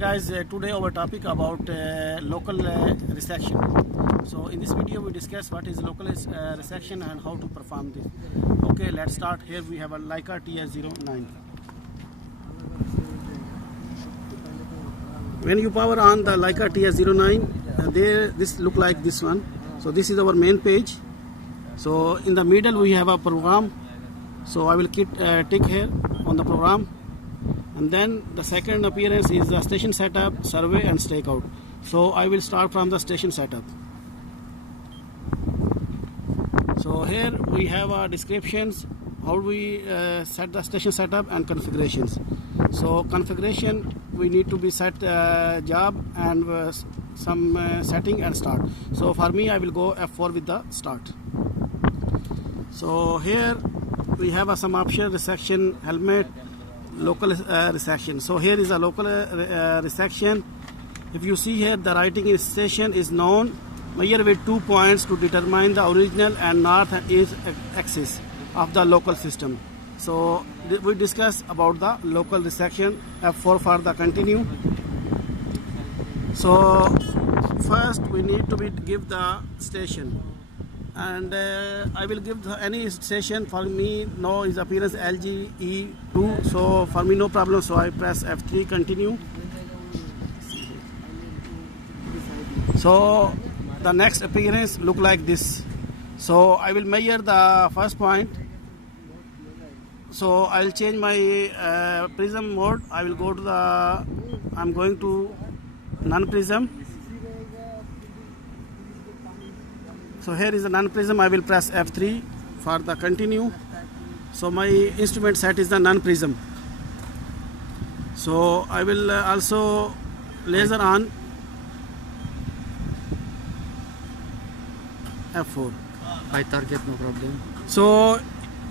guys, today our topic about local resection. So in this video we discuss what is local resection and how to perform this. Okay, let's start. Here we have a Leica TS09. When you power on the Leica TS09, this look like this one. So this is our main page. So in the middle we have a program. So I will tick here on the program. And then the second appearance is the station setup, survey and stakeout. So I will start from the station setup. So here we have descriptions, how we set the station setup and configurations. So configuration, we need to be set job and some setting and start. So for me I will go F4 with the start. So here we have some option, resection, helmet, local resection. So here is a local resection. If you see here, the writing in station is known, measure with 2 points to determine the original and north and east axis of the local system. So we discuss about the local resection. F4 for the continue. So first we need to give the station, and I will give any station. For me no is appearance LGE2, so for me no problem, so I press F3 continue. So the next appearance look like this. So I will measure the first point. So I will change my prism mode. I will go to I'm going to non-prism. So here is the non-prism. I will press F3 for the continue. So my instrument set is the non-prism. So I will also laser on F4. High target, no problem. So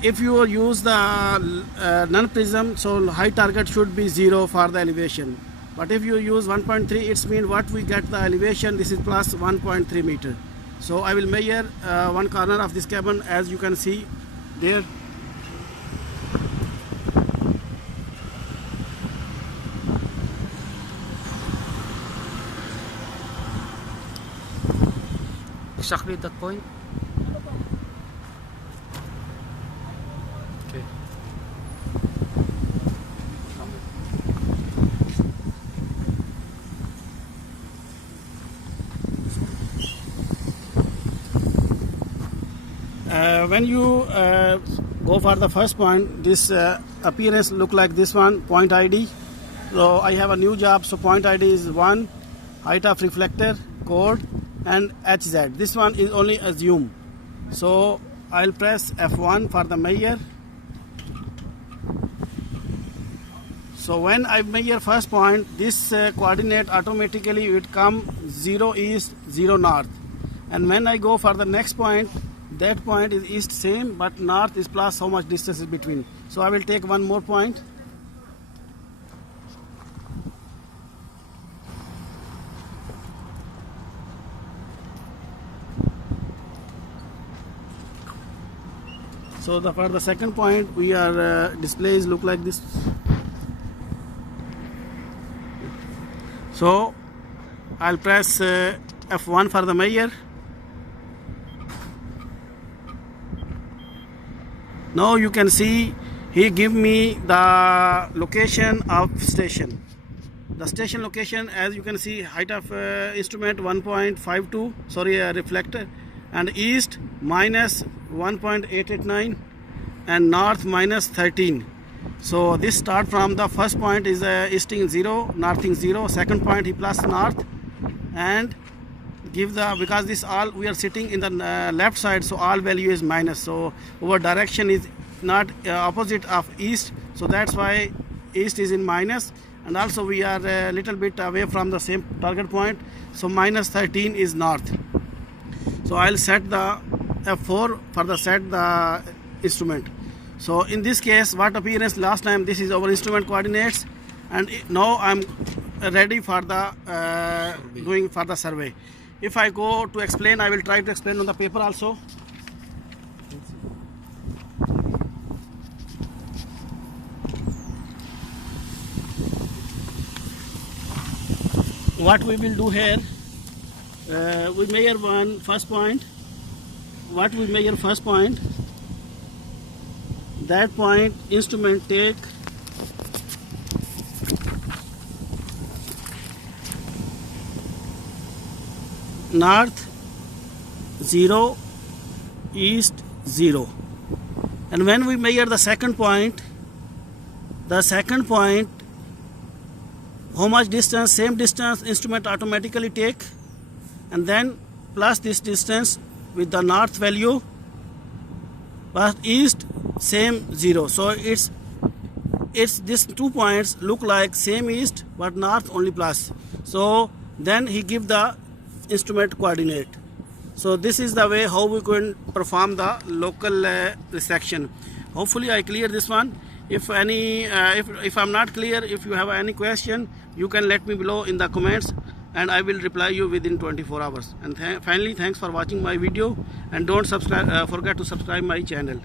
if you use the non-prism, so high target should be 0 for the elevation. But if you use 1.3, it means what we get the elevation, this is plus 1.3 meter. So I will measure one corner of this cabin, as you can see there. Exactly that point. Okay. When you go for the first point, this appearance look like this one, point ID. So I have a new job, so point ID is 1, height of reflector, code and HZ. This one is only assume. So I'll press F1 for the measure. So when I measure first point, this coordinate automatically will come 0 east, 0 north. And when I go for the next point, that point is east same, but north is plus how much distance is between. So I will take one more point. So for the second point, we are displays look like this. So I'll press F1 for the measure. Now you can see he give me the location of station. The station location, as you can see, height of instrument 1.52, sorry, reflector, and east minus 1.889 and north minus 13. So this start from the first point is easting 0, northing 0. Second point he plus north and give the, because this all we are sitting in the left side, so all value is minus. So our direction is not opposite of east, so that's why east is in minus. And also we are a little bit away from the same target point, so minus 13 is north. So I'll set the F4 for the set the instrument. So in this case, what appearance last time, this is our instrument coordinates, and now I'm ready for the doing for the survey. If I go to explain, I will try to explain on the paper also. what we will do here, we measure first point. What we measure first point, that point instrument take north 0, east 0. And when we measure the second point, how much distance, same distance instrument automatically take, and then plus this distance with the north value, but east same 0. So it's these 2 points look like same east but north only plus. So then he give the instrument coordinate. So this is the way how we can perform the local resection. Hopefully I clear this one. If any if I'm not clear, if you have any question, you can let me below in the comments and I will reply you within 24 hours. And finally, thanks for watching my video, and don't forget to subscribe my channel.